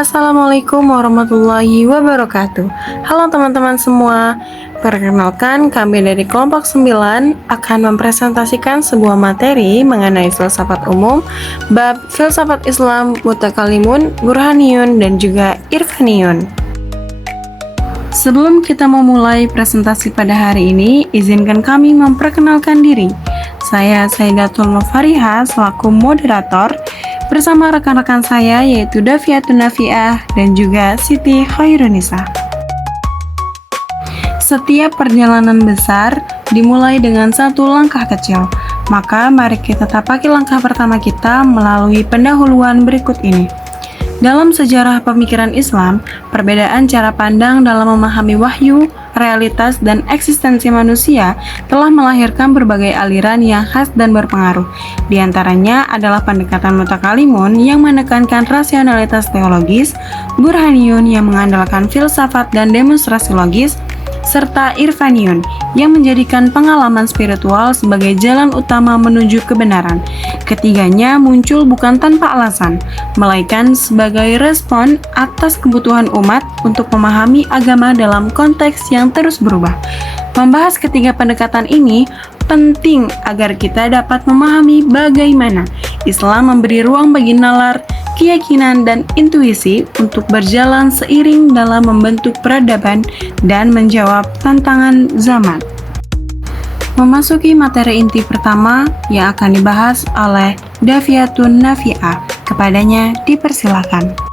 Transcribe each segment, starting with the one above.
Assalamualaikum warahmatullahi wabarakatuh. Halo teman-teman semua. Perkenalkan, kami dari kelompok 9 akan mempresentasikan sebuah materi mengenai filsafat umum, bab filsafat Islam, mutakalimun, burhaniyun, dan juga irfaniyun. Sebelum kita memulai presentasi pada hari ini, izinkan kami memperkenalkan diri. Saya Saidatul Mufariha selaku moderator bersama rekan-rekan saya yaitu Dafiatun Nafiah dan juga Siti Khairunisa. Setiap perjalanan besar dimulai dengan satu langkah kecil. Maka mari kita tapaki langkah pertama kita melalui pendahuluan berikut ini. Dalam sejarah pemikiran Islam, perbedaan cara pandang dalam memahami wahyu, realitas, dan eksistensi manusia telah melahirkan berbagai aliran yang khas dan berpengaruh. Di antaranya adalah pendekatan mutakalimun yang menekankan rasionalitas teologis, burhaniyun yang mengandalkan filsafat dan demonstrasi logis, serta irfaniyun yang menjadikan pengalaman spiritual sebagai jalan utama menuju kebenaran. Ketiganya muncul bukan tanpa alasan, melainkan sebagai respon atas kebutuhan umat untuk memahami agama dalam konteks yang terus berubah. Membahas ketiga pendekatan ini penting agar kita dapat memahami bagaimana Islam memberi ruang bagi nalar, keyakinan, dan intuisi untuk berjalan seiring dalam membentuk peradaban dan menjawab tantangan zaman. Memasuki materi inti pertama yang akan dibahas oleh Dafiatun Nafiah. Kepadanya dipersilakan.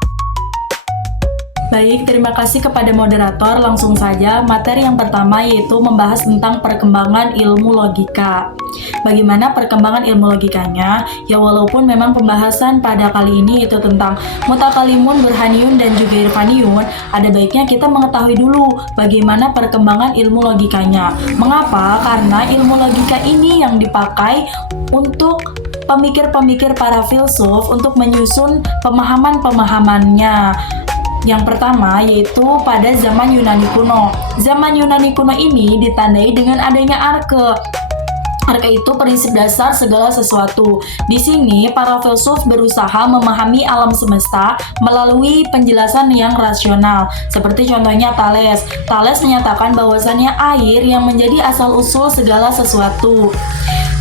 Baik, terima kasih kepada moderator. Langsung saja, materi yang pertama yaitu membahas tentang perkembangan ilmu logika. Bagaimana perkembangan ilmu logikanya? Ya walaupun memang pembahasan pada kali ini itu tentang mutakalimun, burhaniyun, dan juga irfaniyun, ada baiknya kita mengetahui dulu bagaimana perkembangan ilmu logikanya. Mengapa? Karena ilmu logika ini yang dipakai untuk pemikir-pemikir para filsuf untuk menyusun pemahaman-pemahamannya. Yang pertama yaitu pada zaman Yunani kuno. Zaman Yunani kuno ini ditandai dengan adanya arke. Arke itu prinsip dasar segala sesuatu. Di sini para filsuf berusaha memahami alam semesta melalui penjelasan yang rasional. Seperti contohnya Thales. Thales menyatakan bahwasannya air yang menjadi asal-usul segala sesuatu.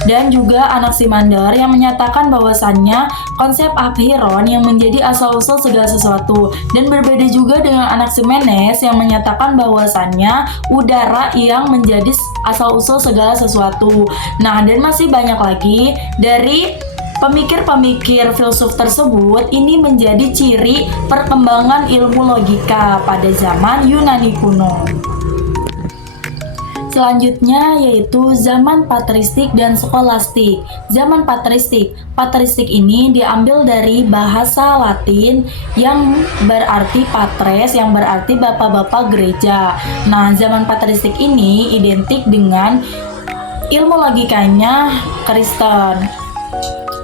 Dan juga Anaximander yang menyatakan bahwasannya konsep apeiron yang menjadi asal-usul segala sesuatu. Dan berbeda juga dengan Anaximenes yang menyatakan bahwasannya udara yang menjadi asal-usul segala sesuatu. Nah, dan masih banyak lagi dari pemikir-pemikir filsuf tersebut. Ini menjadi ciri perkembangan ilmu logika pada zaman Yunani kuno. Selanjutnya yaitu zaman patristik dan skolastik. Zaman patristik. Patristik ini diambil dari bahasa Latin yang berarti patres, yang berarti bapak-bapak gereja. Nah, zaman patristik ini identik dengan ilmu logikanya Kristen.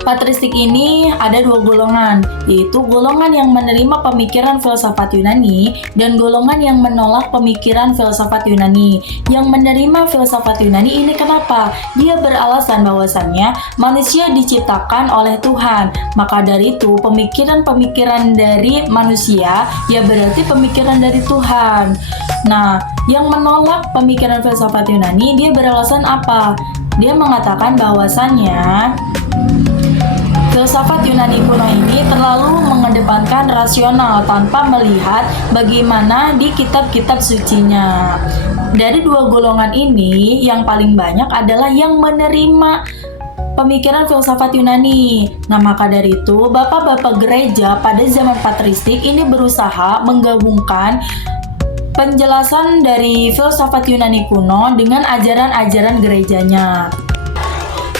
Patristik ini ada dua golongan, yaitu golongan yang menerima pemikiran filsafat Yunani dan golongan yang menolak pemikiran filsafat Yunani. Yang menerima filsafat Yunani ini kenapa? Dia beralasan bahwasannya manusia diciptakan oleh Tuhan. Maka dari itu, pemikiran-pemikiran dari manusia ya berarti pemikiran dari Tuhan. Nah, yang menolak pemikiran filsafat Yunani, dia beralasan apa? Dia mengatakan bahwasannya filsafat Yunani kuno ini terlalu mengedepankan rasional tanpa melihat bagaimana di kitab-kitab sucinya. Dari dua golongan ini, yang paling banyak adalah yang menerima pemikiran filsafat Yunani. Nah, maka dari itu, bapak-bapak gereja pada zaman patristik ini berusaha menggabungkan penjelasan dari filsafat Yunani kuno dengan ajaran-ajaran gerejanya.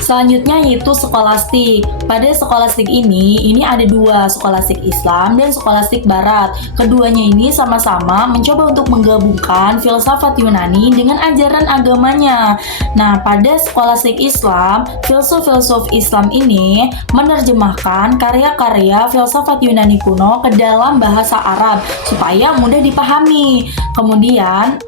Selanjutnya yaitu skolastik. Pada skolastik ini ada dua, skolastik Islam dan skolastik Barat. Keduanya ini sama-sama mencoba untuk menggabungkan filsafat Yunani dengan ajaran agamanya. Nah, pada skolastik Islam, filsuf-filsuf Islam ini menerjemahkan karya-karya filsafat Yunani kuno ke dalam bahasa Arab supaya mudah dipahami. Kemudian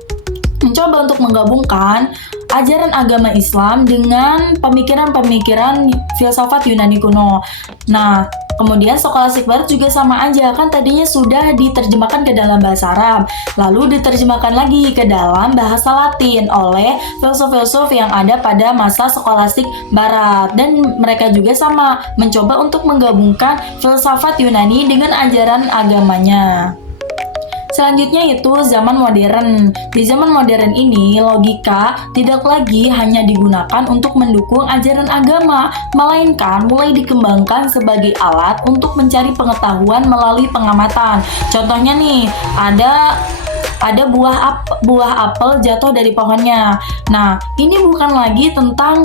mencoba untuk menggabungkan ajaran agama Islam dengan pemikiran-pemikiran filsafat Yunani kuno. Nah, Kemudian skolastik barat juga sama aja, kan tadinya sudah diterjemahkan ke dalam bahasa Arab, lalu diterjemahkan lagi ke dalam bahasa Latin oleh filsuf-filsuf yang ada pada masa skolastik barat. Dan mereka juga sama, mencoba untuk menggabungkan filsafat Yunani dengan ajaran agamanya. Selanjutnya itu zaman modern. Di zaman modern ini, logika tidak lagi hanya digunakan untuk mendukung ajaran agama, melainkan mulai dikembangkan sebagai alat untuk mencari pengetahuan melalui pengamatan. Contohnya nih, ada buah apel jatuh dari pohonnya. Nah, ini bukan lagi tentang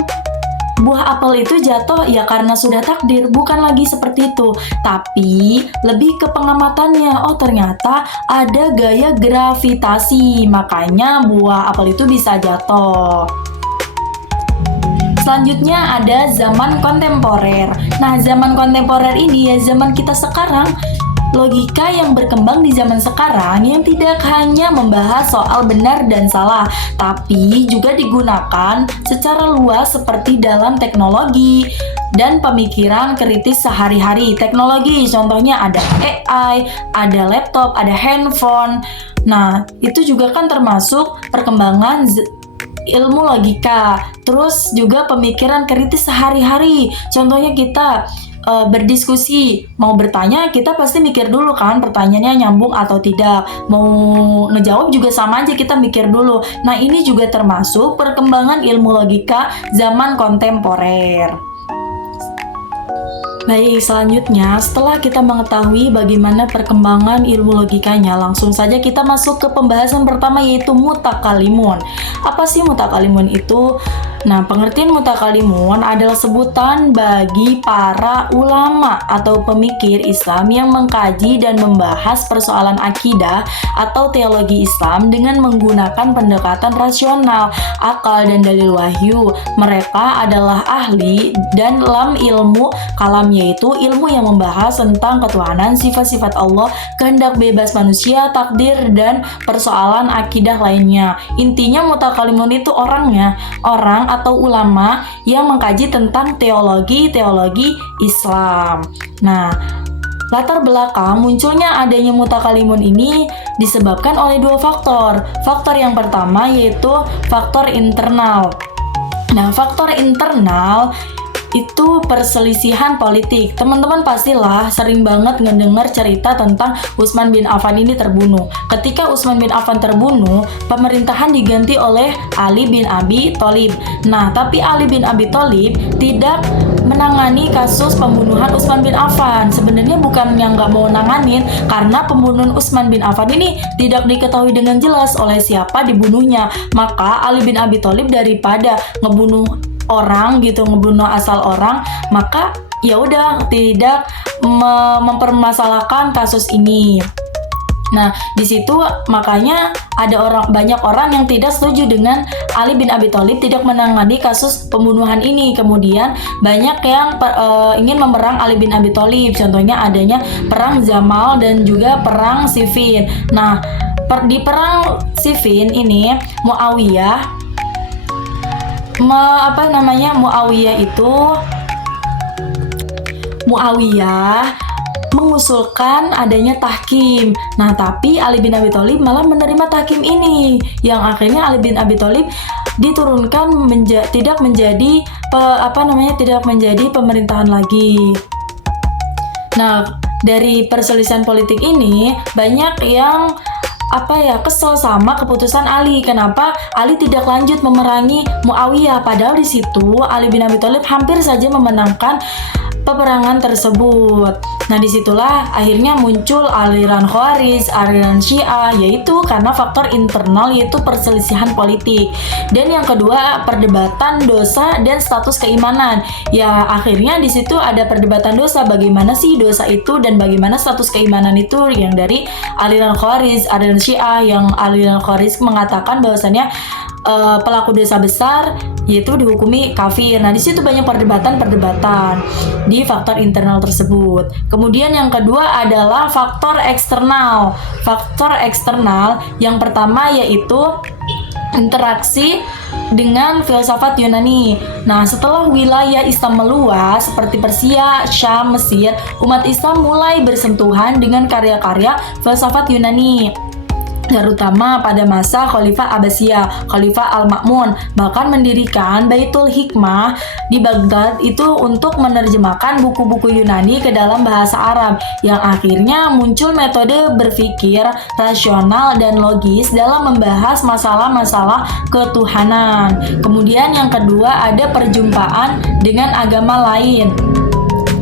buah apel itu jatuh ya karena sudah takdir, bukan lagi seperti itu, tapi lebih ke pengamatannya. Oh, ternyata ada gaya gravitasi, makanya buah apel itu bisa jatuh. Selanjutnya ada zaman kontemporer. Nah, zaman kontemporer ini ya zaman kita sekarang. Logika yang berkembang di zaman sekarang yang tidak hanya membahas soal benar dan salah, tapi juga digunakan secara luas seperti dalam teknologi dan pemikiran kritis sehari-hari. Teknologi contohnya ada AI, ada laptop, ada handphone. Nah, itu juga kan termasuk perkembangan ilmu logika. Terus juga pemikiran kritis sehari-hari. Contohnya kita berdiskusi, mau bertanya kita pasti mikir dulu kan pertanyaannya nyambung atau tidak, mau ngejawab juga sama aja kita mikir dulu. Nah, ini juga termasuk perkembangan ilmu logika zaman kontemporer. Baik, selanjutnya setelah kita mengetahui bagaimana perkembangan ilmu logikanya, langsung saja kita masuk ke pembahasan pertama, yaitu mutakalimun. Apa sih mutakalimun itu? Nah, pengertian mutakalimun adalah sebutan bagi para ulama atau pemikir Islam yang mengkaji dan membahas persoalan akidah atau teologi Islam dengan menggunakan pendekatan rasional, akal, dan dalil wahyu. Mereka adalah ahli dan dalam ilmu kalam, yaitu ilmu yang membahas tentang ketuhanan, sifat-sifat Allah, kehendak bebas manusia, takdir, dan persoalan akidah lainnya. Intinya mutakalimun itu orang atau ulama yang mengkaji tentang teologi Islam. Nah, latar belakang munculnya adanya mutakalimun ini disebabkan oleh dua faktor. Faktor yang pertama yaitu faktor internal. Nah, faktor internal itu perselisihan politik. Teman-teman pastilah sering banget ngedengar cerita tentang Utsman bin Affan ini terbunuh. Ketika Utsman bin Affan terbunuh, pemerintahan diganti oleh Ali bin Abi Thalib. Nah, tapi Ali bin Abi Thalib tidak menangani kasus pembunuhan Utsman bin Affan. Sebenarnya bukan yang nggak mau nanganin, karena pembunuhan Utsman bin Affan ini tidak diketahui dengan jelas oleh siapa dibunuhnya. Maka Ali bin Abi Thalib daripada ngebunuh asal orang, maka ya udah tidak mempermasalahkan kasus ini. Nah, di situ makanya ada banyak orang yang tidak setuju dengan Ali bin Abi Thalib tidak menangani kasus pembunuhan ini. Kemudian banyak yang ingin memerang Ali bin Abi Thalib. Contohnya adanya perang Jamal dan juga perang Siffin. Nah, di perang Siffin ini Muawiyah mengusulkan adanya tahkim. Nah, tapi Ali bin Abi Thalib malah menerima tahkim ini, yang akhirnya Ali bin Abi Thalib diturunkan tidak menjadi pemerintahan lagi. Nah, dari perselisihan politik ini banyak yang kesel sama keputusan Ali. Kenapa Ali tidak lanjut memerangi Muawiyah, padahal di situ Ali bin Abi Thalib hampir saja memenangkan peperangan tersebut. Nah, disitulah akhirnya muncul aliran Khawarij, aliran Syiah, yaitu karena faktor internal, yaitu perselisihan politik. Dan yang kedua, perdebatan dosa dan status keimanan. Ya, akhirnya di situ ada perdebatan dosa, bagaimana sih dosa itu dan bagaimana status keimanan itu, yang dari aliran Khawarij, aliran Syiah, yang aliran Khawarij mengatakan bahwasannya pelaku dosa besar yaitu dihukumi kafir. Nah, di situ banyak perdebatan di faktor internal tersebut. Kemudian yang kedua adalah faktor eksternal. Faktor eksternal yang pertama yaitu interaksi dengan filsafat Yunani. Nah, setelah wilayah Islam meluas seperti Persia, Syam, Mesir, umat Islam mulai bersentuhan dengan karya-karya filsafat Yunani, terutama pada masa Khalifah Abbasiyah, Khalifah Al-Ma'mun, bahkan mendirikan Baitul Hikmah di Baghdad itu untuk menerjemahkan buku-buku Yunani ke dalam bahasa Arab, yang akhirnya muncul metode berpikir rasional dan logis dalam membahas masalah-masalah ketuhanan. Kemudian yang kedua ada perjumpaan dengan agama lain.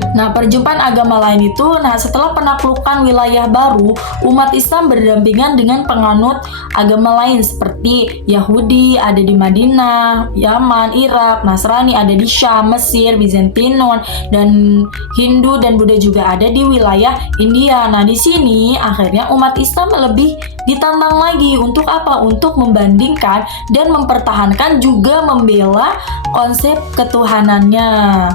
Nah, perjumpaan agama lain itu, setelah penaklukan wilayah baru, umat Islam berdampingan dengan penganut agama lain seperti Yahudi ada di Madinah, Yaman, Irak, Nasrani ada di Syam, Mesir, Bizantinon, dan Hindu dan Buddha juga ada di wilayah India. Nah, di sini akhirnya umat Islam lebih ditantang lagi untuk apa? Untuk membandingkan dan mempertahankan juga membela konsep ketuhanannya.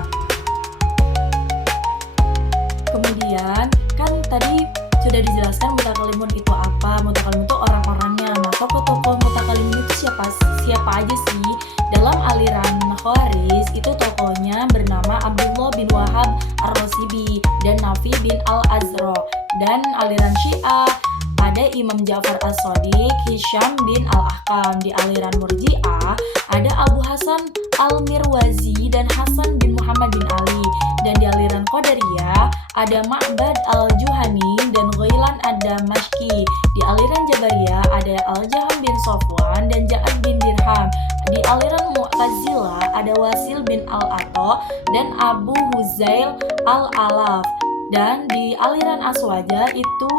Kemudian kan tadi sudah dijelaskan mutakalimun itu apa, mutakalimun itu orang-orangnya. Nah, tokoh-tokoh mutakalimun itu siapa aja sih? Dalam aliran Khawarij itu tokohnya bernama Abdullah bin Wahab Ar-Rasibi dan Nafi bin Al-Azra. Dan aliran Syiah ada Imam Ja'far As-Shadiq, Hisham bin Al-Ahkam. Di aliran Murji'ah ada Abu Hasan Al-Mirwazi dan Hasan bin Muhammad bin Ali. Dan di aliran Qadariyah ada Ma'bad Al-Juhani dan Ghailan Ad-Damashqi. Di aliran Jabariyah ada Al-Jaham bin Safwan dan Ja'ad bin Dirham. Di aliran Mu'tazilah ada Wasil bin Al-Atta dan Abu Huzail Al-Alaf. Dan di aliran Aswaja itu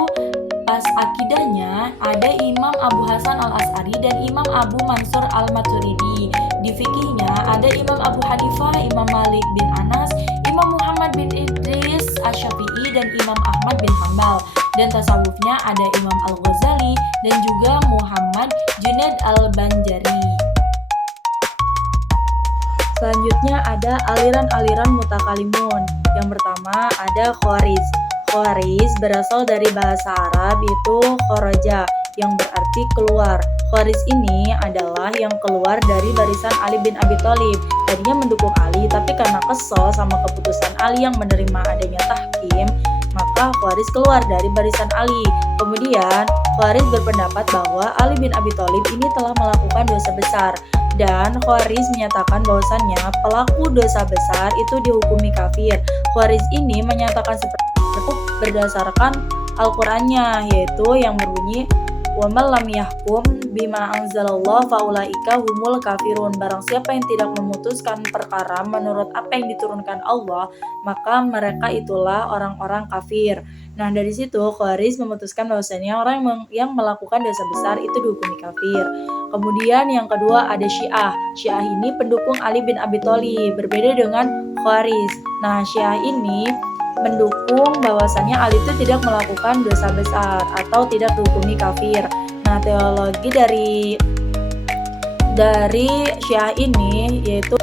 pas akidahnya ada Imam Abu Hasan Al-As'ari dan Imam Abu Mansur Al-Maturidi. Di fikihnya ada Imam Abu Hanifah, Imam Malik bin Anas, Imam Muhammad bin Idris Asy-Syafi'i dan Imam Ahmad bin Hanbal. Dan tasawufnya ada Imam Al-Ghazali dan juga Muhammad Junaid Al-Banjari. Selanjutnya ada aliran-aliran mutakalimun. Yang pertama ada Khawarij. Khawarij berasal dari bahasa Arab yaitu kharaja yang berarti keluar. Khawarij ini adalah yang keluar dari barisan Ali bin Abi Thalib. Tadinya mendukung Ali, tapi karena kesel sama keputusan Ali yang menerima adanya tahkim, maka Khawarij keluar dari barisan Ali. Kemudian Khawarij berpendapat bahwa Ali bin Abi Thalib ini telah melakukan dosa besar. Dan Khawarij menyatakan bahwasannya pelaku dosa besar itu dihukumi kafir. Khawarij ini menyatakan seperti itu berdasarkan Al-Qur'annya, yaitu yang berbunyi wa man lam yahkum bima anzalallah faulaika humul kafirun. Barang siapa yang tidak memutuskan perkara menurut apa yang diturunkan Allah, maka mereka itulah orang-orang kafir. Nah, dari situ Khawarij memutuskan bahwasanya orang yang melakukan dosa besar itu dihukumi kafir. Kemudian yang kedua ada Syiah. Syiah ini pendukung Ali bin Abi Thalib, berbeda dengan Khawarij. Nah, Syiah ini mendukung bahwasannya Ali itu tidak melakukan dosa besar atau tidak dihukumi kafir. Nah, teologi dari Syiah ini yaitu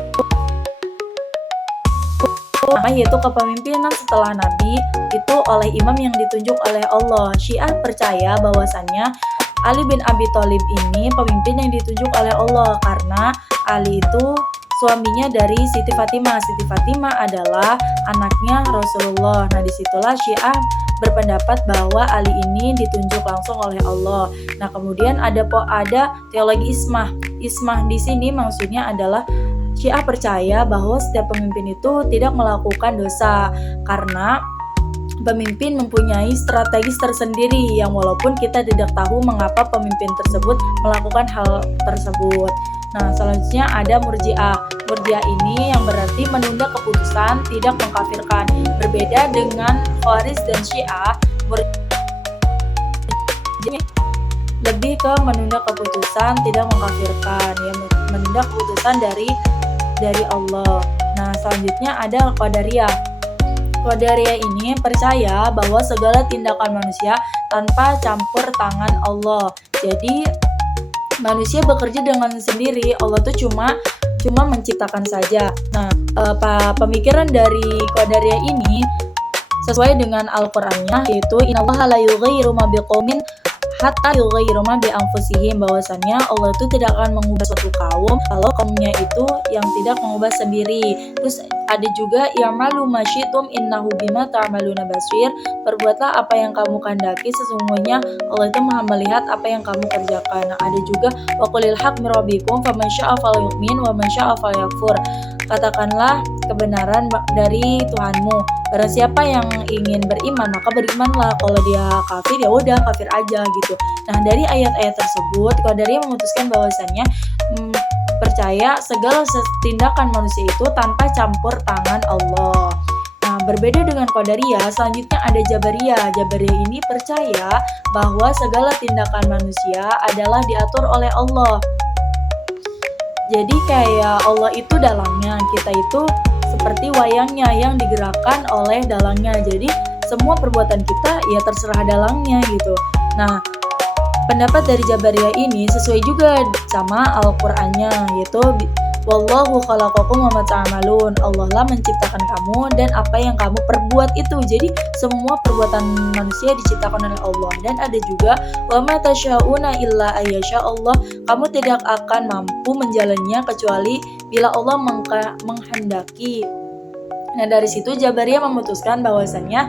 kepemimpinan setelah Nabi itu oleh imam yang ditunjuk oleh Allah. Syiah percaya bahwasannya Ali bin Abi Thalib ini pemimpin yang ditunjuk oleh Allah karena Ali itu suaminya dari Siti Fatimah. Siti Fatimah adalah anaknya Rasulullah. Nah, disitulah Syiah berpendapat bahwa Ali ini ditunjuk langsung oleh Allah. Nah, kemudian ada teologi ismah. Ismah di sini maksudnya adalah Syiah percaya bahwa setiap pemimpin itu tidak melakukan dosa karena pemimpin mempunyai strategis tersendiri yang walaupun kita tidak tahu mengapa pemimpin tersebut melakukan hal tersebut. Nah, selanjutnya ada Murji'ah. Murji'ah ini yang berarti menunda keputusan, tidak mengkafirkan. Berbeda dengan Khawarij dan Syiah, Murji'ah lebih ke menunda keputusan, tidak mengkafirkan, ya, menunda keputusan dari Allah. Nah, selanjutnya ada Qadariyah. Qadariyah ini percaya bahwa segala tindakan manusia tanpa campur tangan Allah. Jadi manusia bekerja dengan sendiri, Allah tuh cuma menciptakan saja. Nah, pemikiran dari Qadariyah ini sesuai dengan Al-Qur'annya, yaitu innallaha la yughayyiru ma biqaumin hatta yughayyiru ma bi anfusihim, bahwasannya Allah itu tidak akan mengubah suatu kaum kalau kaumnya itu yang tidak mengubah sendiri. Terus ada juga i'malu ma syi'tum innahu bima ta'maluna basir, perbuatlah apa yang kamu kehendaki, sesungguhnya Allah itu Maha melihat apa yang kamu kerjakan. Nah, ada juga wa qulil haq mir rabbikum faman syaa'a falyu'min wa man syaa'a falyakfur, katakanlah kebenaran dari Tuhanmu, barang siapa yang ingin beriman maka berimanlah, kalau dia kafir ya udah kafir aja gitu. Nah, dari ayat-ayat tersebut Qadariyah memutuskan bahwasannya percaya segala tindakan manusia itu tanpa campur tangan Allah. Nah, berbeda dengan Qadariyah, selanjutnya ada Jabariyah. Jabariyah ini percaya bahwa segala tindakan manusia adalah diatur oleh Allah. Jadi kayak Allah itu dalangnya, kita itu seperti wayangnya yang digerakkan oleh dalangnya. Jadi semua perbuatan kita ya terserah dalangnya gitu. Nah, pendapat dari Jabariyah ini sesuai juga sama Al-Qur'annya, yaitu wallahu khalaqakum wa ma ta'malun, Allah lah menciptakan kamu dan apa yang kamu perbuat itu. Jadi semua perbuatan manusia diciptakan oleh Allah. Dan ada juga wa ma tasyauna illa ayyasha Allah, kamu tidak akan mampu menjalannya kecuali bila Allah menghendaki. Nah, dari situ Jabariyah memutuskan bahwasannya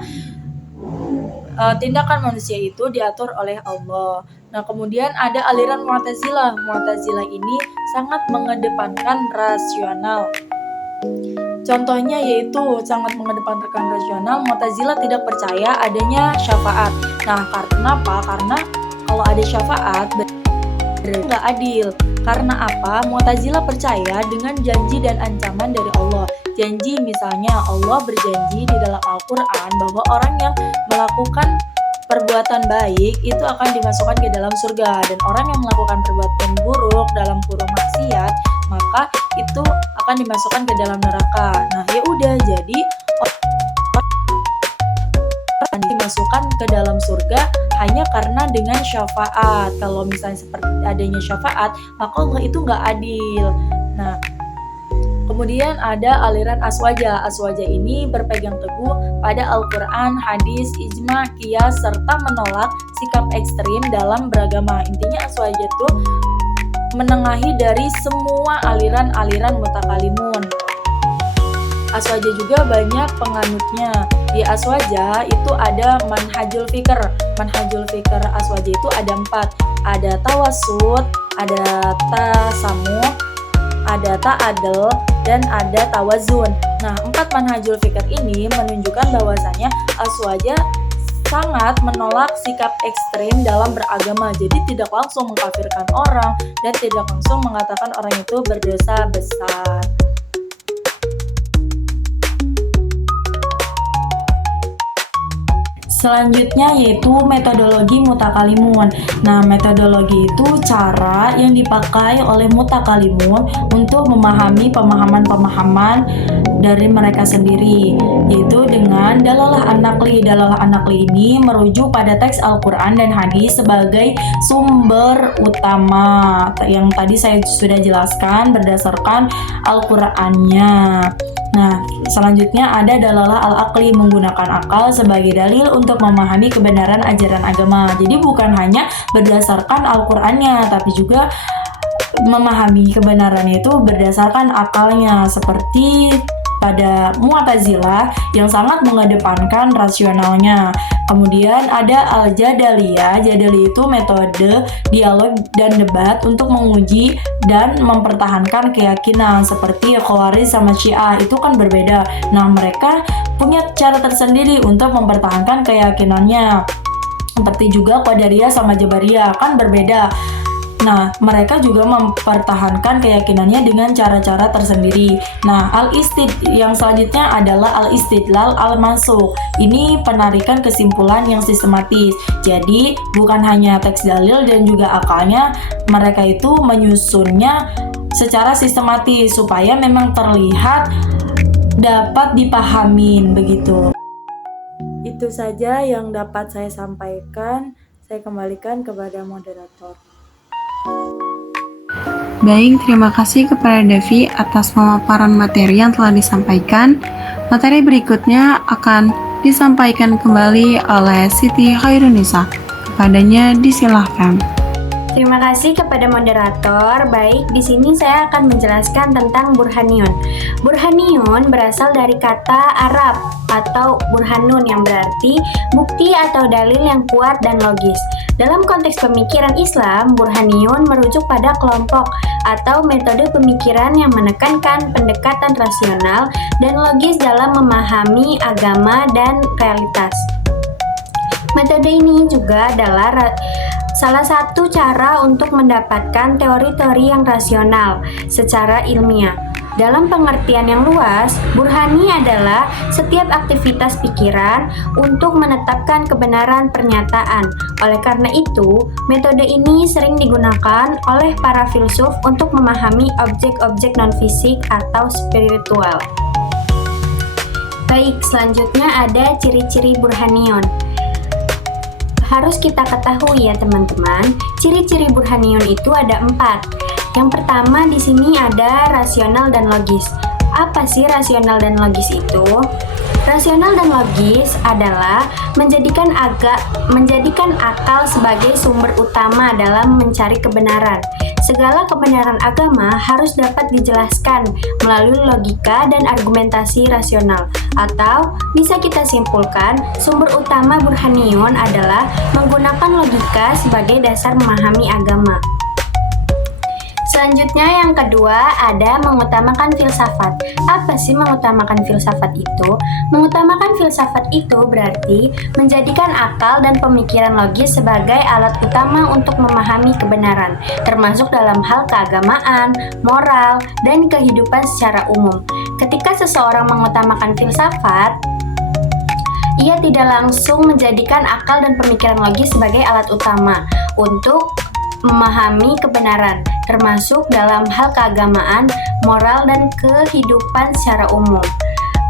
tindakan manusia itu diatur oleh Allah. Nah, kemudian ada aliran Mu'tazilah. Mu'tazilah ini sangat mengedepankan rasional. Contohnya yaitu sangat mengedepankan rasional. Mu'tazilah tidak percaya adanya syafaat. Nah, karena apa? Karena kalau ada syafaat nggak adil. Karena apa? Mu'tazilah percaya dengan janji dan ancaman dari Allah. Janji, misalnya Allah berjanji di dalam Al-Quran bahwa orang yang melakukan perbuatan baik itu akan dimasukkan ke dalam surga, dan orang yang melakukan perbuatan buruk dalam kurung maksiat maka itu akan dimasukkan ke dalam neraka. Nah, ya udah, jadi orang dimasukkan ke dalam surga hanya karena dengan syafaat. Kalau misalnya seperti adanya syafaat maka Allah itu nggak adil. Nah, kemudian ada aliran Aswaja. Aswaja ini berpegang teguh pada Al-Quran, hadis, ijma, qiyas, serta menolak sikap ekstrim dalam beragama. Intinya Aswaja itu menengahi dari semua aliran-aliran mutakalimun. Aswaja juga banyak penganutnya. Di Aswaja itu ada manhajul fikr. Manhajul fikr Aswaja itu ada 4. Ada tawasud, ada tasamuh, ada ta'adul, dan ada tawazun. Nah, 4 manhajul fikr ini menunjukkan bahwasannya Aswaja sangat menolak sikap ekstrim dalam beragama. Jadi tidak langsung mengkafirkan orang dan tidak langsung mengatakan orang itu berdosa besar. Selanjutnya yaitu metodologi mutakalimun. Nah, metodologi itu cara yang dipakai oleh mutakalimun untuk memahami pemahaman-pemahaman dari mereka sendiri, yaitu dengan dalalah an-naqli. Dalalah an-naqli ini merujuk pada teks Al-Quran dan hadis sebagai sumber utama yang tadi saya sudah jelaskan berdasarkan Al-Qurannya. Nah, selanjutnya ada dalalah al-aqli, menggunakan akal sebagai dalil untuk memahami kebenaran ajaran agama. Jadi bukan hanya berdasarkan Al-Qur'annya, tapi juga memahami kebenarannya itu berdasarkan akalnya, seperti pada Mu'tazilah yang sangat mengedepankan rasionalnya. Kemudian ada Al-Jadaliyah. Jadaliyah itu metode dialog dan debat untuk menguji dan mempertahankan keyakinan, seperti Khawarij sama Syiah itu kan berbeda. Nah, mereka punya cara tersendiri untuk mempertahankan keyakinannya. Seperti juga Qadariyah sama Jabariyah kan berbeda. Nah, mereka juga mempertahankan keyakinannya dengan cara-cara tersendiri. Nah, yang selanjutnya adalah al-istidlal al-mansukh. Ini penarikan kesimpulan yang sistematis. Jadi, bukan hanya teks dalil dan juga akalnya, mereka itu menyusunnya secara sistematis supaya memang terlihat dapat dipahamin begitu. Itu saja yang dapat saya sampaikan. Saya kembalikan kepada moderator. Baik, terima kasih kepada Devi atas pemaparan materi yang telah disampaikan. Materi berikutnya akan disampaikan kembali oleh Siti Khairunisa. kepadanya, disilahkan. Terima kasih kepada moderator. Baik, di sini saya akan menjelaskan tentang burhanion. Burhanion berasal dari kata Arab atau burhanun yang berarti bukti atau dalil yang kuat dan logis. Dalam konteks pemikiran Islam, burhanion merujuk pada kelompok atau metode pemikiran yang menekankan pendekatan rasional dan logis dalam memahami agama dan realitas. Metode ini juga adalah salah satu cara untuk mendapatkan teori-teori yang rasional secara ilmiah. Dalam pengertian yang luas, burhani adalah setiap aktivitas pikiran untuk menetapkan kebenaran pernyataan. Oleh karena itu, metode ini sering digunakan oleh para filsuf untuk memahami objek-objek non-fisik atau spiritual. Baik, selanjutnya ada ciri-ciri burhanion. Harus kita ketahui ya teman-teman, ciri-ciri burhanion itu ada 4. Yang pertama di sini ada rasional dan logis. Apa sih rasional dan logis itu? Rasional dan logis adalah menjadikan akal sebagai sumber utama dalam mencari kebenaran. Segala kebenaran agama harus dapat dijelaskan melalui logika dan argumentasi rasional. Atau bisa kita simpulkan, sumber utama burhanion adalah menggunakan logika sebagai dasar memahami agama. Selanjutnya yang kedua ada mengutamakan filsafat. Apa sih mengutamakan filsafat itu? Mengutamakan filsafat itu berarti menjadikan akal dan pemikiran logis sebagai alat utama untuk memahami kebenaran, termasuk dalam hal keagamaan, moral, dan kehidupan secara umum. Ketika seseorang mengutamakan filsafat, ia tidak langsung menjadikan akal dan pemikiran logis sebagai alat utama untuk memahami kebenaran, termasuk dalam hal keagamaan, moral, dan kehidupan secara umum.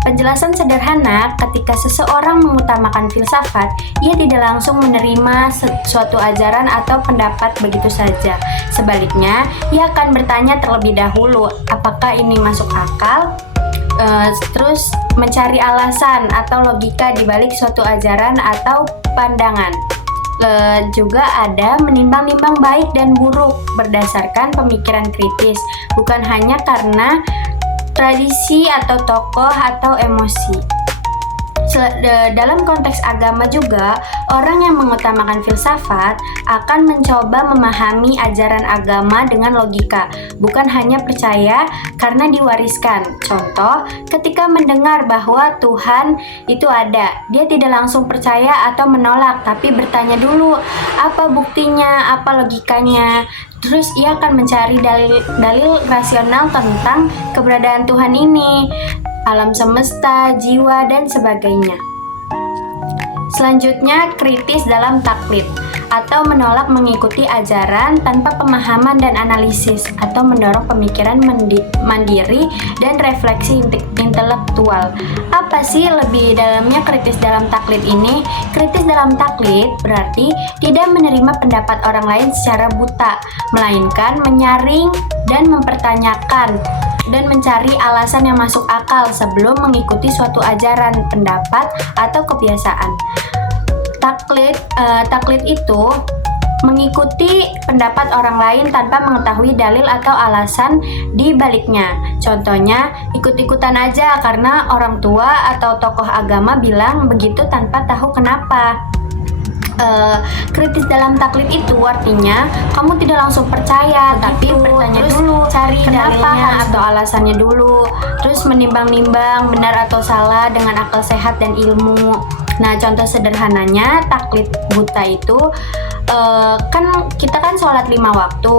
Penjelasan sederhana, ketika seseorang mengutamakan filsafat, ia tidak langsung menerima suatu ajaran atau pendapat begitu saja. Sebaliknya, ia akan bertanya terlebih dahulu, apakah ini masuk akal? Terus mencari alasan atau logika di balik suatu ajaran atau pandangan. Juga ada menimbang-nimbang baik dan buruk berdasarkan pemikiran kritis, bukan hanya karena tradisi atau tokoh atau emosi. Dalam konteks agama juga, orang yang mengutamakan filsafat akan mencoba memahami ajaran agama dengan logika, bukan hanya percaya karena diwariskan. Contoh, ketika mendengar bahwa Tuhan itu ada, dia tidak langsung percaya atau menolak, tapi bertanya dulu, apa buktinya, apa logikanya. Terus ia akan mencari dalil rasional tentang keberadaan Tuhan ini, alam semesta, jiwa, dan sebagainya. Selanjutnya, kritis dalam taklid atau menolak mengikuti ajaran tanpa pemahaman dan analisis, atau mendorong pemikiran mandiri dan refleksi intelektual. Apa sih lebih dalamnya kritis dalam taklid ini? Kritis dalam taklid berarti tidak menerima pendapat orang lain secara buta, melainkan menyaring dan mempertanyakan dan mencari alasan yang masuk akal sebelum mengikuti suatu ajaran, pendapat, atau kebiasaan. Taklid itu mengikuti pendapat orang lain tanpa mengetahui dalil atau alasan di baliknya. Contohnya, ikut-ikutan aja karena orang tua atau tokoh agama bilang begitu tanpa tahu kenapa. Kritis dalam taklid itu artinya kamu tidak langsung percaya, tapi bertanya dulu, cari dalilnya atau alasannya dulu, terus menimbang-nimbang benar atau salah dengan akal sehat dan ilmu. Nah, contoh sederhananya taklid buta itu kan kita kan sholat 5 waktu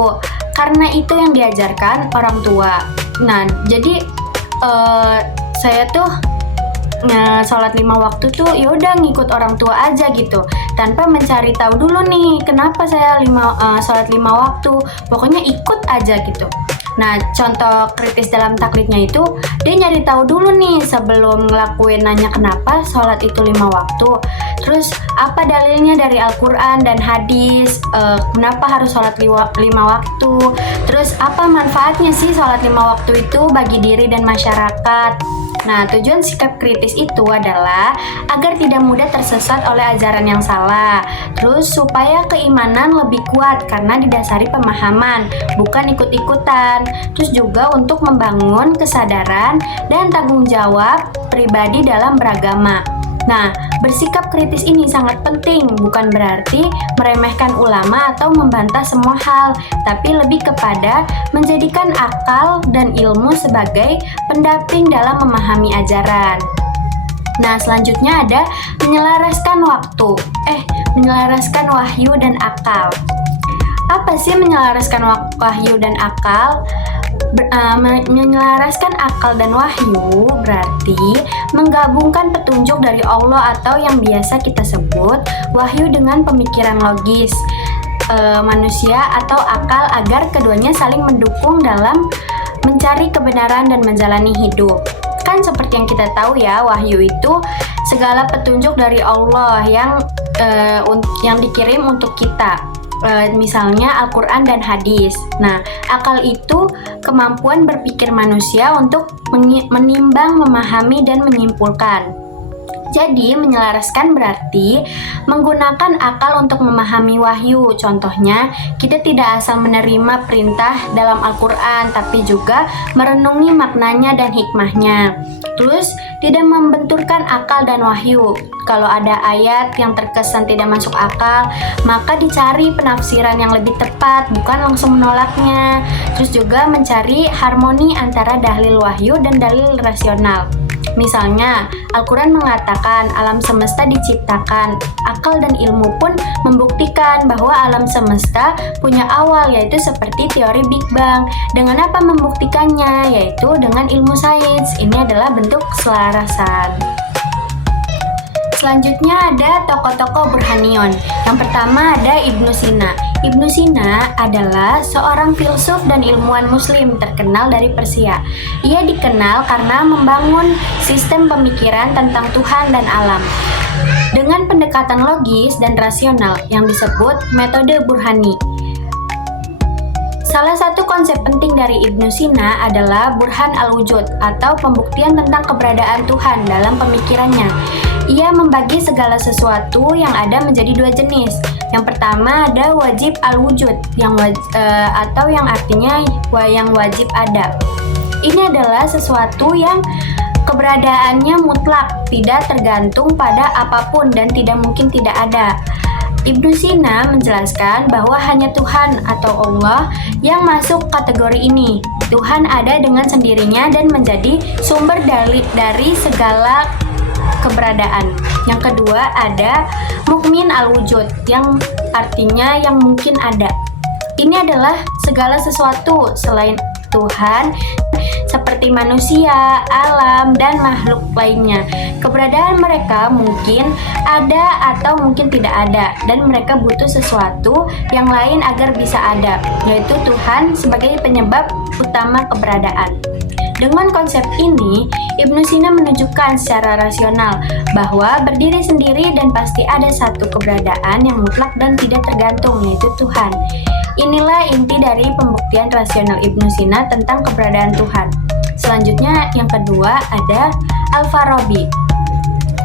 karena itu yang diajarkan orang tua. Nah, jadi saya tuh sholat 5 waktu tuh yaudah ngikut orang tua aja gitu, tanpa mencari tahu dulu nih kenapa saya sholat 5 waktu, pokoknya ikut aja gitu. Nah, contoh kritis dalam taklidnya itu dia nyari tahu dulu nih sebelum ngelakuin, nanya kenapa sholat itu 5 waktu, terus apa dalilnya dari Al-Quran dan hadis, kenapa harus sholat 5 waktu, terus apa manfaatnya sih sholat 5 waktu itu bagi diri dan masyarakat. Nah, tujuan sikap kritis itu adalah agar tidak mudah tersesat oleh ajaran yang salah. Terus supaya keimanan lebih kuat karena didasari pemahaman, bukan ikut-ikutan. Terus juga untuk membangun kesadaran dan tanggung jawab pribadi dalam beragama. Nah, bersikap kritis ini sangat penting, bukan berarti meremehkan ulama atau membantah semua hal, tapi lebih kepada menjadikan akal dan ilmu sebagai pendamping dalam memahami ajaran. Nah, selanjutnya ada menyelaraskan menyelaraskan wahyu dan akal. Apa sih menyelaraskan wahyu dan akal? Menyelaraskan akal dan wahyu berarti menggabungkan petunjuk dari Allah atau yang biasa kita sebut wahyu dengan pemikiran logis manusia atau akal agar keduanya saling mendukung dalam mencari kebenaran dan menjalani hidup. Kan seperti yang kita tahu ya, wahyu itu segala petunjuk dari Allah yang dikirim untuk kita. Misalnya Al-Quran dan hadis. Nah, akal itu kemampuan berpikir manusia untuk menimbang, memahami, dan menyimpulkan. Jadi, menyelaraskan berarti menggunakan akal untuk memahami wahyu. Contohnya, kita tidak asal menerima perintah dalam Al-Quran, tapi juga merenungi maknanya dan hikmahnya. Terus, tidak membenturkan akal dan wahyu. Kalau ada ayat yang terkesan tidak masuk akal, maka dicari penafsiran yang lebih tepat, bukan langsung menolaknya. Terus juga mencari harmoni antara dalil wahyu dan dalil rasional. Misalnya, Al-Quran mengatakan alam semesta diciptakan. Akal dan ilmu pun membuktikan bahwa alam semesta punya awal, yaitu seperti teori Big Bang. Dengan apa membuktikannya? Yaitu dengan ilmu sains. Ini adalah bentuk keselarasan. Selanjutnya ada tokoh-tokoh Burhanion. Yang pertama ada Ibnu Sina. Ibnu Sina adalah seorang filsuf dan ilmuwan muslim terkenal dari Persia. Ia dikenal karena membangun sistem pemikiran tentang Tuhan dan alam dengan pendekatan logis dan rasional yang disebut metode Burhani. Salah satu konsep penting dari Ibnu Sina adalah Burhan al-Wujud atau pembuktian tentang keberadaan Tuhan dalam pemikirannya. Ia membagi segala sesuatu yang ada menjadi dua jenis. Yang pertama ada wajib al-wujud atau yang artinya yang wajib ada. Ini adalah sesuatu yang keberadaannya mutlak, tidak tergantung pada apapun dan tidak mungkin tidak ada. Ibnu Sina menjelaskan bahwa hanya Tuhan atau Allah yang masuk kategori ini. Tuhan ada dengan sendirinya dan menjadi sumber dari segala keberadaan. Yang kedua ada mukmin al-wujud yang artinya yang mungkin ada. Ini adalah segala sesuatu selain Tuhan seperti manusia, alam, dan makhluk lainnya. Keberadaan mereka mungkin ada atau mungkin tidak ada, dan mereka butuh sesuatu yang lain agar bisa ada, yaitu Tuhan sebagai penyebab utama keberadaan. Dengan konsep ini, Ibnu Sina menunjukkan secara rasional bahwa berdiri sendiri dan pasti ada satu keberadaan yang mutlak dan tidak tergantung, yaitu Tuhan. Inilah inti dari pembuktian rasional Ibnu Sina tentang keberadaan Tuhan. Selanjutnya, yang kedua ada Al-Farabi.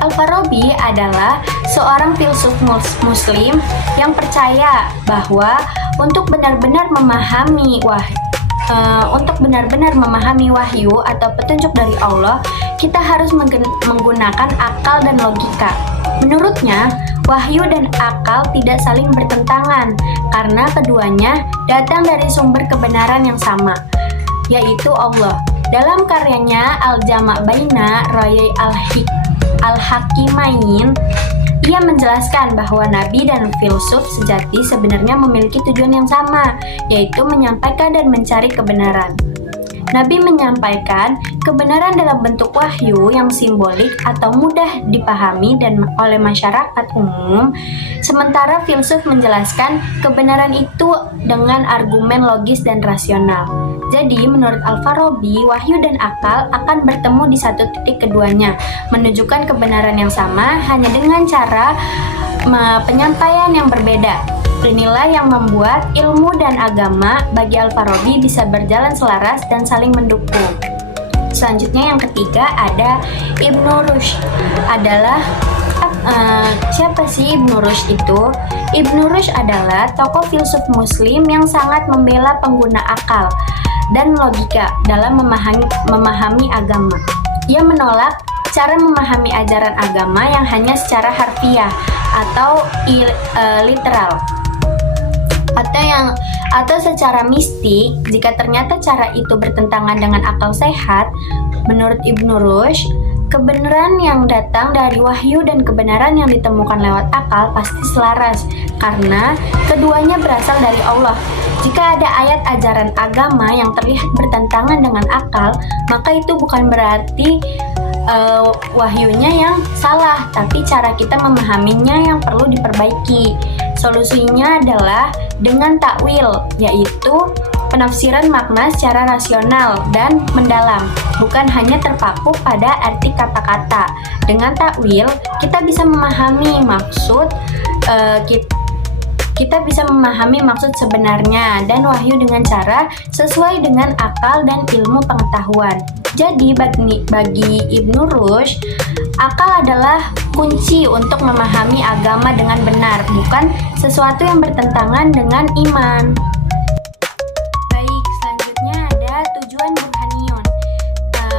Al-Farabi adalah seorang filsuf muslim yang percaya bahwa untuk benar-benar memahami wahyu atau petunjuk dari Allah, kita harus menggunakan akal dan logika. Menurutnya, wahyu dan akal tidak saling bertentangan karena keduanya datang dari sumber kebenaran yang sama, yaitu Allah. Dalam karyanya Al-Jama' Baina Rayai Al-Hakimain, ia menjelaskan bahwa nabi dan filsuf sejati sebenarnya memiliki tujuan yang sama, yaitu menyampaikan dan mencari kebenaran. Nabi menyampaikan kebenaran dalam bentuk wahyu yang simbolik atau mudah dipahami dan oleh masyarakat umum, sementara filsuf menjelaskan kebenaran itu dengan argumen logis dan rasional. Jadi, menurut Al-Farabi, wahyu dan akal akan bertemu di satu titik keduanya, menunjukkan kebenaran yang sama hanya dengan cara penyampaian yang berbeda. Inilah yang membuat ilmu dan agama bagi Al-Farabi bisa berjalan selaras dan saling mendukung. Selanjutnya yang ketiga ada Ibnu Rushd. Siapa sih Ibnu Rushd itu? Ibnu Rushd adalah tokoh filsuf muslim yang sangat membela pengguna akal dan logika dalam memahami agama. Ia menolak cara memahami ajaran agama yang hanya secara harfiah atau literal, atau secara mistik. Jika ternyata cara itu bertentangan dengan akal sehat, menurut Ibnu Rushd, kebenaran yang datang dari wahyu dan kebenaran yang ditemukan lewat akal pasti selaras, karena keduanya berasal dari Allah. Jika ada ayat ajaran agama yang terlihat bertentangan dengan akal, maka itu bukan berarti wahyunya yang salah, tapi cara kita memahaminya yang perlu diperbaiki. Solusinya adalah dengan takwil, yaitu penafsiran makna secara rasional dan mendalam, bukan hanya terpaku pada arti kata-kata. Dengan takwil, kita bisa memahami maksud sebenarnya dan wahyu dengan cara sesuai dengan akal dan ilmu pengetahuan. Jadi bagi Ibnu Rushd, akal adalah kunci untuk memahami agama dengan benar, bukan sesuatu yang bertentangan dengan iman. Baik, selanjutnya ada tujuan Burhaniyun.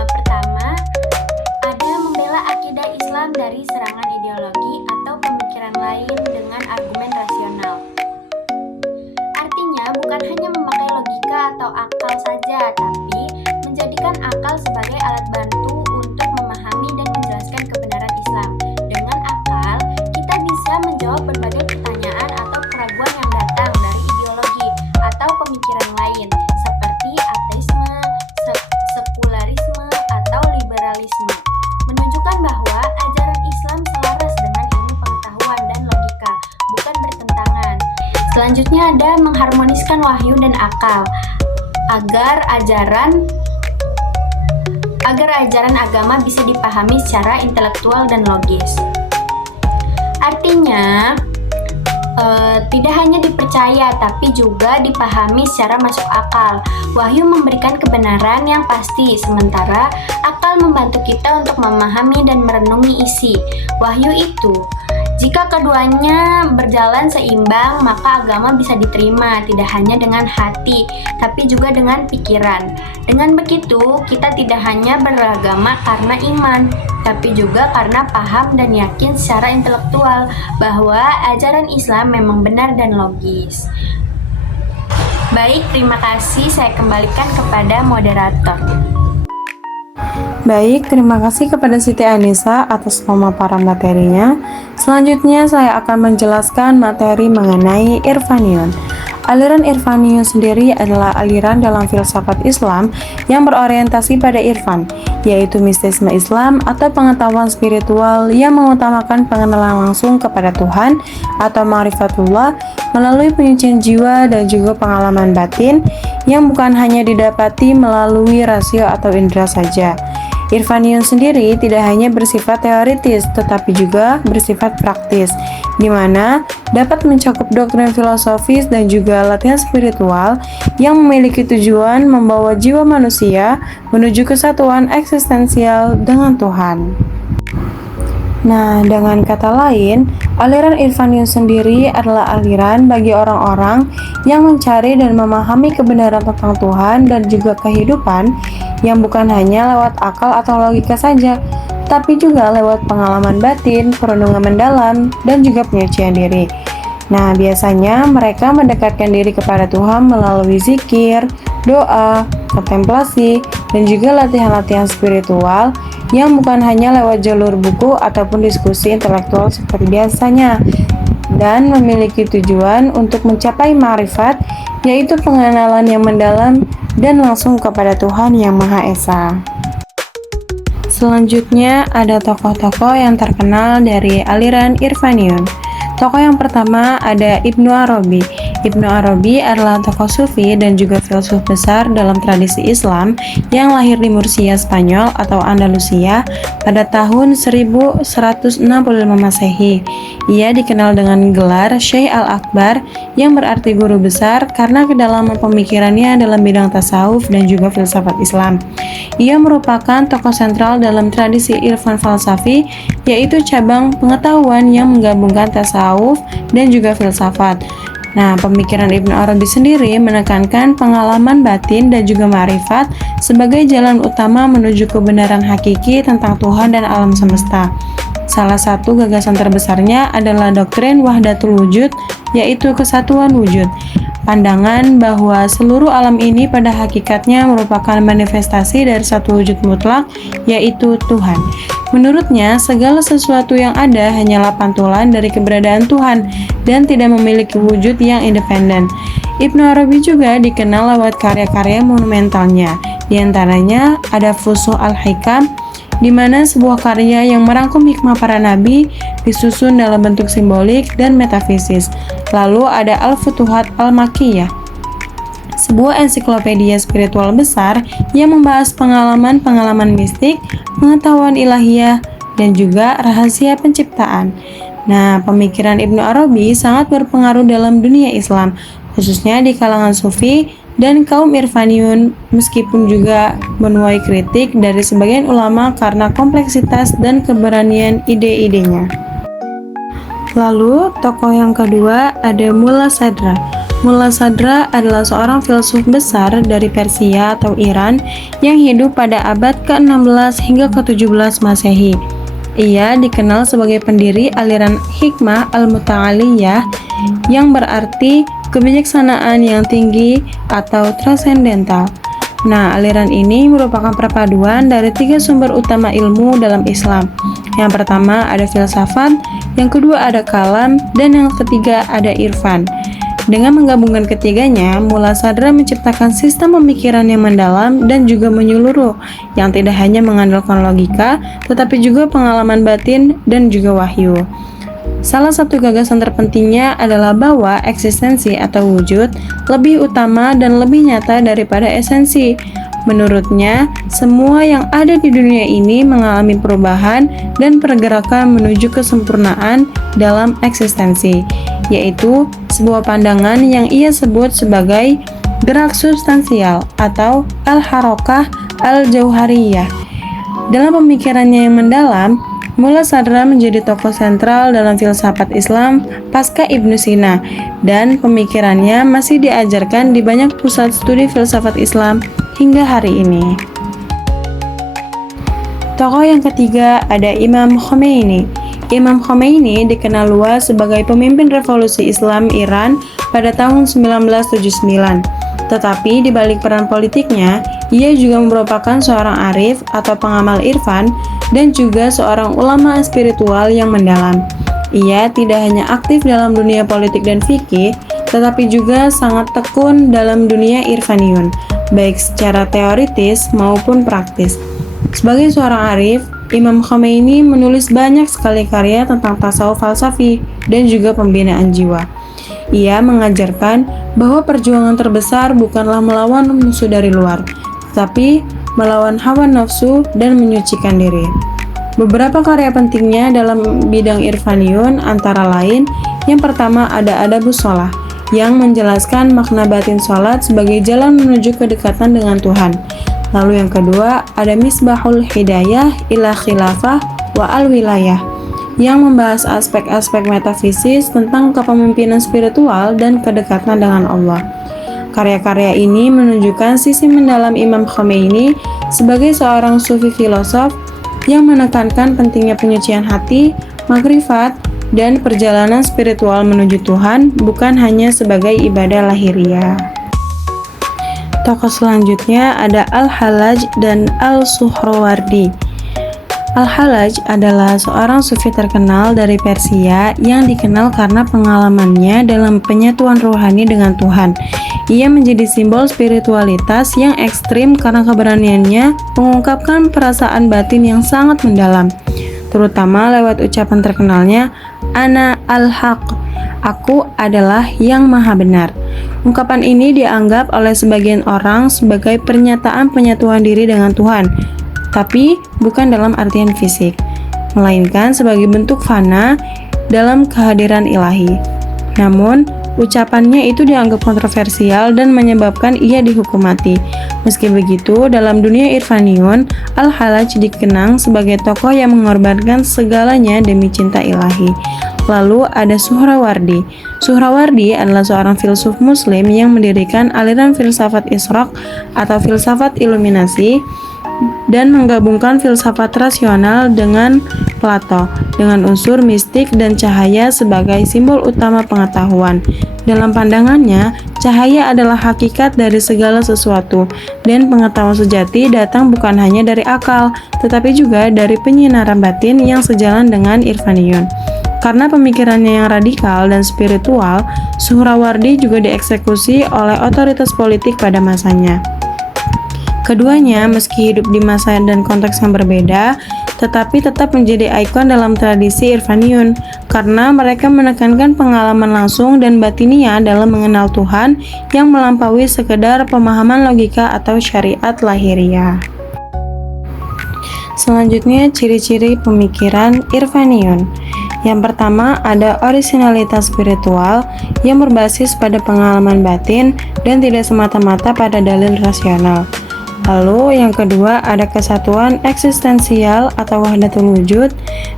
Pertama, ada membela akidah Islam dari serangan ideologi atau pemikiran lain dengan argumen rasional. Artinya, bukan hanya memakai logika atau akal saja, tapi menjadikan akal sebagai alat bantu untuk memahami dan menjelaskan kebenaran Islam. Dengan akal, kita bisa menjawab berbagai pertanyaan atau keraguan yang datang dari ideologi atau pemikiran lain, seperti ateisme, sekularisme, atau liberalisme, menunjukkan bahwa ajaran Islam selaras dengan ilmu pengetahuan dan logika, bukan bertentangan. Selanjutnya ada mengharmoniskan wahyu dan akal agar ajaran agama bisa dipahami secara intelektual dan logis. Artinya, tidak hanya dipercaya tapi juga dipahami secara masuk akal. Wahyu memberikan kebenaran yang pasti, sementara akal membantu kita untuk memahami dan merenungi isi wahyu itu. Jika keduanya berjalan seimbang, maka agama bisa diterima tidak hanya dengan hati, tapi juga dengan pikiran. Dengan begitu, kita tidak hanya beragama karena iman, tapi juga karena paham dan yakin secara intelektual bahwa ajaran Islam memang benar dan logis. Baik, terima kasih. Saya kembalikan kepada moderator. Baik, terima kasih kepada Siti Anissa atas pemaparan materinya. Selanjutnya saya akan menjelaskan materi mengenai Irfaniyun. Aliran Irfaniyun sendiri adalah aliran dalam filsafat Islam yang berorientasi pada irfan, yaitu mistisme Islam atau pengetahuan spiritual yang mengutamakan pengenalan langsung kepada Tuhan atau ma'rifatullah melalui penyucian jiwa dan juga pengalaman batin yang bukan hanya didapati melalui rasio atau indera saja. Irfaniyun sendiri tidak hanya bersifat teoritis, tetapi juga bersifat praktis, di mana dapat mencakup doktrin filosofis dan juga latihan spiritual yang memiliki tujuan membawa jiwa manusia menuju kesatuan eksistensial dengan Tuhan. Nah, dengan kata lain, aliran Irfaniyun sendiri adalah aliran bagi orang-orang yang mencari dan memahami kebenaran tentang Tuhan dan juga kehidupan yang bukan hanya lewat akal atau logika saja, tapi juga lewat pengalaman batin, perenungan mendalam, dan juga penyucian diri. Nah, biasanya mereka mendekatkan diri kepada Tuhan melalui zikir, doa, kontemplasi, dan juga latihan-latihan spiritual yang bukan hanya lewat jalur buku ataupun diskusi intelektual seperti biasanya. dan memiliki tujuan untuk mencapai ma'rifat, yaitu pengenalan yang mendalam dan langsung kepada Tuhan Yang Maha Esa. Selanjutnya ada tokoh-tokoh yang terkenal dari aliran Irfaniun. Tokoh yang pertama ada Ibnu Arabi. Ibnu Arabi adalah tokoh sufi dan juga filsuf besar dalam tradisi Islam yang lahir di Murcia, Spanyol atau Andalusia pada tahun 1165 Masehi. Ia dikenal dengan gelar Syekh Al-Akbar yang berarti guru besar karena kedalaman pemikirannya dalam bidang tasawuf dan juga filsafat Islam. Ia merupakan tokoh sentral dalam tradisi irfan falsafi, yaitu cabang pengetahuan yang menggabungkan tasawuf dan juga filsafat. Nah, pemikiran Ibnu Arabi sendiri menekankan pengalaman batin dan juga ma'rifat sebagai jalan utama menuju kebenaran hakiki tentang Tuhan dan alam semesta. Salah satu gagasan terbesarnya adalah doktrin wahdatul wujud, yaitu kesatuan wujud. Pandangan bahwa seluruh alam ini pada hakikatnya merupakan manifestasi dari satu wujud mutlak, yaitu Tuhan. Menurutnya, segala sesuatu yang ada hanyalah pantulan dari keberadaan Tuhan dan tidak memiliki wujud yang independen. Ibnu Arabi juga dikenal lewat karya-karya monumentalnya. Di antaranya ada Fusuh al-Hikam, di mana sebuah karya yang merangkum hikmah para nabi disusun dalam bentuk simbolik dan metafisis. Lalu ada Al-Futuhat Al-Makkiyah, sebuah ensiklopedia spiritual besar yang membahas pengalaman-pengalaman mistik, pengetahuan ilahiyah, dan juga rahasia penciptaan. Nah, pemikiran Ibnu Arabi sangat berpengaruh dalam dunia Islam, khususnya di kalangan sufi dan kaum Irfaniun, meskipun juga menuai kritik dari sebagian ulama karena kompleksitas dan keberanian ide-idenya. Lalu, tokoh yang kedua ada Mulla Sadra. Mulla Sadra adalah seorang filsuf besar dari Persia atau Iran yang hidup pada abad ke-16 hingga ke-17 Masehi. Ia dikenal sebagai pendiri aliran Hikmah Al-Muta'aliyah yang berarti kebijaksanaan yang tinggi atau transendental. Nah, aliran ini merupakan perpaduan dari 3 sumber utama ilmu dalam Islam. Yang pertama ada filsafat, yang kedua ada kalam, dan yang ketiga ada irfan. Dengan menggabungkan ketiganya, Mulla Sadra menciptakan sistem pemikiran yang mendalam dan juga menyeluruh, yang tidak hanya mengandalkan logika, tetapi juga pengalaman batin dan juga wahyu. Salah satu gagasan terpentingnya adalah bahwa eksistensi atau wujud lebih utama dan lebih nyata daripada esensi. Menurutnya, semua yang ada di dunia ini mengalami perubahan dan pergerakan menuju kesempurnaan dalam eksistensi, yaitu sebuah pandangan yang ia sebut sebagai gerak substansial atau al-harokah al-jauhariyah. Dalam pemikirannya yang mendalam, Mulla Sadra menjadi tokoh sentral dalam filsafat Islam pasca Ibnu Sina, dan pemikirannya masih diajarkan di banyak pusat studi filsafat Islam hingga hari ini. Tokoh yang ketiga ada Imam Khomeini. Imam Khomeini dikenal luas sebagai pemimpin revolusi Islam Iran pada tahun 1979. Tetapi di balik peran politiknya, ia juga merupakan seorang arif atau pengamal irfan dan juga seorang ulama spiritual yang mendalam. Ia tidak hanya aktif dalam dunia politik dan fikih, tetapi juga sangat tekun dalam dunia irfaniun, baik secara teoritis maupun praktis. Sebagai seorang arif, Imam Khomeini menulis banyak sekali karya tentang tasawuf falsafi dan juga pembinaan jiwa. Ia mengajarkan bahwa perjuangan terbesar bukanlah melawan musuh dari luar, tetapi melawan hawa nafsu dan menyucikan diri. Beberapa karya pentingnya dalam bidang irfaniun antara lain, yang pertama ada Adabus Shalah, yang menjelaskan makna batin sholat sebagai jalan menuju kedekatan dengan Tuhan. Lalu yang kedua ada Misbahul Hidayah ila Khilafah wa Al-Wilayah, yang membahas aspek-aspek metafisis tentang kepemimpinan spiritual dan kedekatan dengan Allah. Karya-karya ini menunjukkan sisi mendalam Imam Khomeini sebagai seorang sufi filosof yang menekankan pentingnya penyucian hati, makrifat, dan perjalanan spiritual menuju Tuhan bukan hanya sebagai ibadah lahiriah. Tokoh selanjutnya ada Al-Hallaj dan Al-Suhrawardi. Al-Hallaj adalah seorang sufi terkenal dari Persia yang dikenal karena pengalamannya dalam penyatuan rohani dengan Tuhan. Ia menjadi simbol spiritualitas yang ekstrim karena keberaniannya mengungkapkan perasaan batin yang sangat mendalam, terutama lewat ucapan terkenalnya, "Ana al-Haq", "Aku adalah yang maha benar". Ungkapan ini dianggap oleh sebagian orang sebagai pernyataan penyatuan diri dengan Tuhan, tapi bukan dalam artian fisik, melainkan sebagai bentuk fana dalam kehadiran ilahi. Namun, ucapannya itu dianggap kontroversial dan menyebabkan ia dihukum mati. Meski begitu, dalam dunia Irfaniun, Al-Hallaj dikenang sebagai tokoh yang mengorbankan segalanya demi cinta ilahi. Lalu ada Suhrawardi. Suhrawardi adalah seorang filsuf muslim yang mendirikan aliran filsafat Ishraq atau filsafat iluminasi dan menggabungkan filsafat rasional dengan Plato, dengan unsur mistik dan cahaya sebagai simbol utama pengetahuan. Dalam pandangannya, cahaya adalah hakikat dari segala sesuatu, dan pengetahuan sejati datang bukan hanya dari akal, tetapi juga dari penyinaran batin yang sejalan dengan Irfaniun. Karena pemikirannya yang radikal dan spiritual, Suhrawardi juga dieksekusi oleh otoritas politik pada masanya. Keduanya, meski hidup di masa dan konteks yang berbeda, tetapi tetap menjadi ikon dalam tradisi Irfaniun, karena mereka menekankan pengalaman langsung dan batinia dalam mengenal Tuhan yang melampaui sekedar pemahaman logika atau syariat lahiriah. Selanjutnya, ciri-ciri pemikiran Irfaniun. Yang pertama, ada orisinalitas spiritual yang berbasis pada pengalaman batin dan tidak semata-mata pada dalil rasional. Lalu yang kedua ada kesatuan eksistensial atau wahdatul wujud,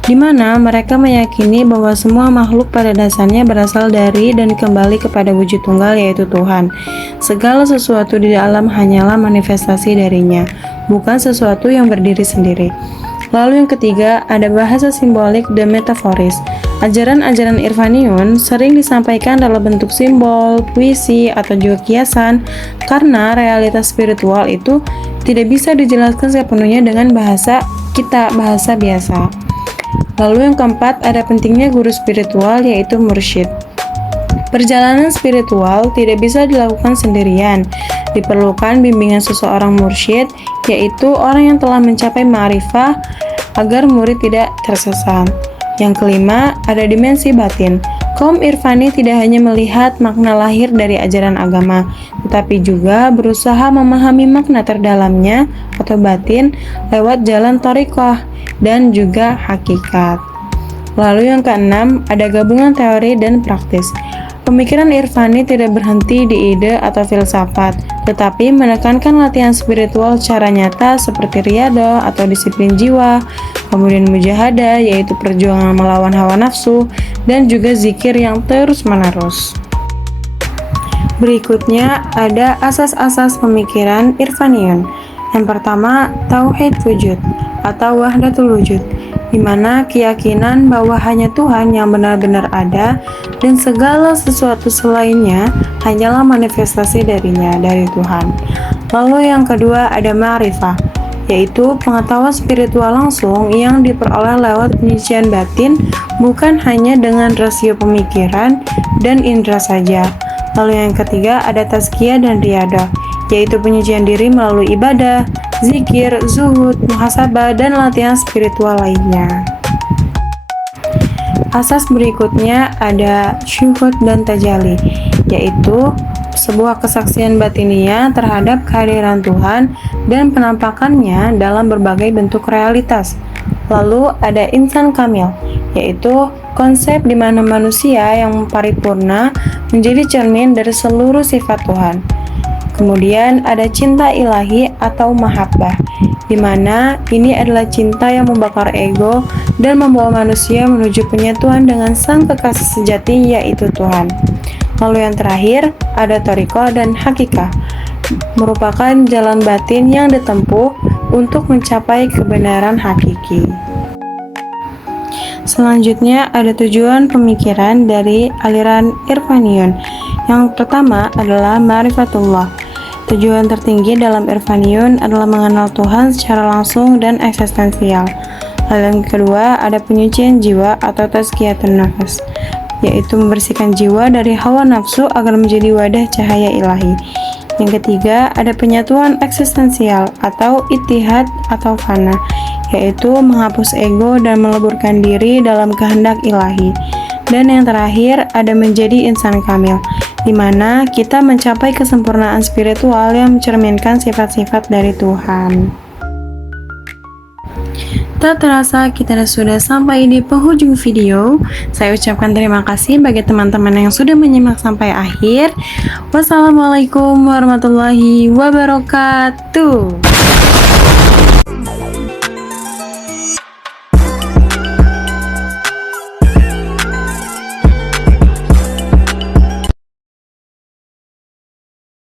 di mana mereka meyakini bahwa semua makhluk pada dasarnya berasal dari dan kembali kepada wujud tunggal yaitu Tuhan. Segala sesuatu di alam hanyalah manifestasi darinya, bukan sesuatu yang berdiri sendiri. Lalu yang ketiga ada bahasa simbolik dan metaforis. Ajaran-ajaran Irfaniun sering disampaikan dalam bentuk simbol, puisi, atau juga kiasan karena realitas spiritual itu tidak bisa dijelaskan sepenuhnya dengan bahasa biasa. Lalu yang keempat ada pentingnya guru spiritual yaitu mursyid. Perjalanan spiritual tidak bisa dilakukan sendirian. Diperlukan bimbingan seseorang mursyid, yaitu orang yang telah mencapai ma'rifah agar murid tidak tersesat. Yang kelima, ada dimensi batin. Kaum Irfani tidak hanya melihat makna lahir dari ajaran agama, tetapi juga berusaha memahami makna terdalamnya atau batin lewat jalan thariqah dan juga hakikat. Lalu yang keenam, ada gabungan teori dan praktis. Pemikiran Irfani tidak berhenti di ide atau filsafat, tetapi menekankan latihan spiritual secara nyata seperti riyadhah atau disiplin jiwa, kemudian mujahadah yaitu perjuangan melawan hawa nafsu, dan juga zikir yang terus-menerus. Berikutnya ada asas-asas pemikiran Irfaniun. Yang pertama, tauhid wujud atau wahdatul wujud, di mana keyakinan bahwa hanya Tuhan yang benar-benar ada dan segala sesuatu selainnya hanyalah manifestasi darinya, dari Tuhan. Lalu yang kedua ada ma'rifah, yaitu pengetahuan spiritual langsung yang diperoleh lewat penyucian batin, bukan hanya dengan rasio pemikiran dan indera saja. Lalu yang ketiga ada tazkiyah dan riyadhah, yaitu penyucian diri melalui ibadah, zikir, zuhud, muhasabah, dan latihan spiritual lainnya. Asas berikutnya ada syuhud dan tajali, yaitu sebuah kesaksian batinia terhadap kehadiran Tuhan dan penampakannya dalam berbagai bentuk realitas. Lalu ada insan kamil, yaitu konsep di mana manusia yang paripurna menjadi cermin dari seluruh sifat Tuhan. Kemudian ada cinta ilahi atau mahabbah, di mana ini adalah cinta yang membakar ego dan membawa manusia menuju penyatuan dengan sang kekasih sejati yaitu Tuhan. Lalu yang terakhir ada thariqah dan hakikah, merupakan jalan batin yang ditempuh untuk mencapai kebenaran hakiki. Selanjutnya ada tujuan pemikiran dari aliran Irfaniun. Yang pertama adalah ma'rifatullah. Tujuan tertinggi dalam Irfaniun adalah mengenal Tuhan secara langsung dan eksistensial. Lalu yang kedua, ada penyucian jiwa atau tazkiyatun nafas, yaitu membersihkan jiwa dari hawa nafsu agar menjadi wadah cahaya ilahi. Yang ketiga, ada penyatuan eksistensial atau ittihad atau fana, yaitu menghapus ego dan meleburkan diri dalam kehendak ilahi. Dan yang terakhir, ada menjadi insan kamil, di mana kita mencapai kesempurnaan spiritual yang mencerminkan sifat-sifat dari Tuhan. Tak terasa kita sudah sampai di penghujung video. Saya ucapkan terima kasih bagi teman-teman yang sudah menyimak sampai akhir. Wassalamualaikum warahmatullahi wabarakatuh.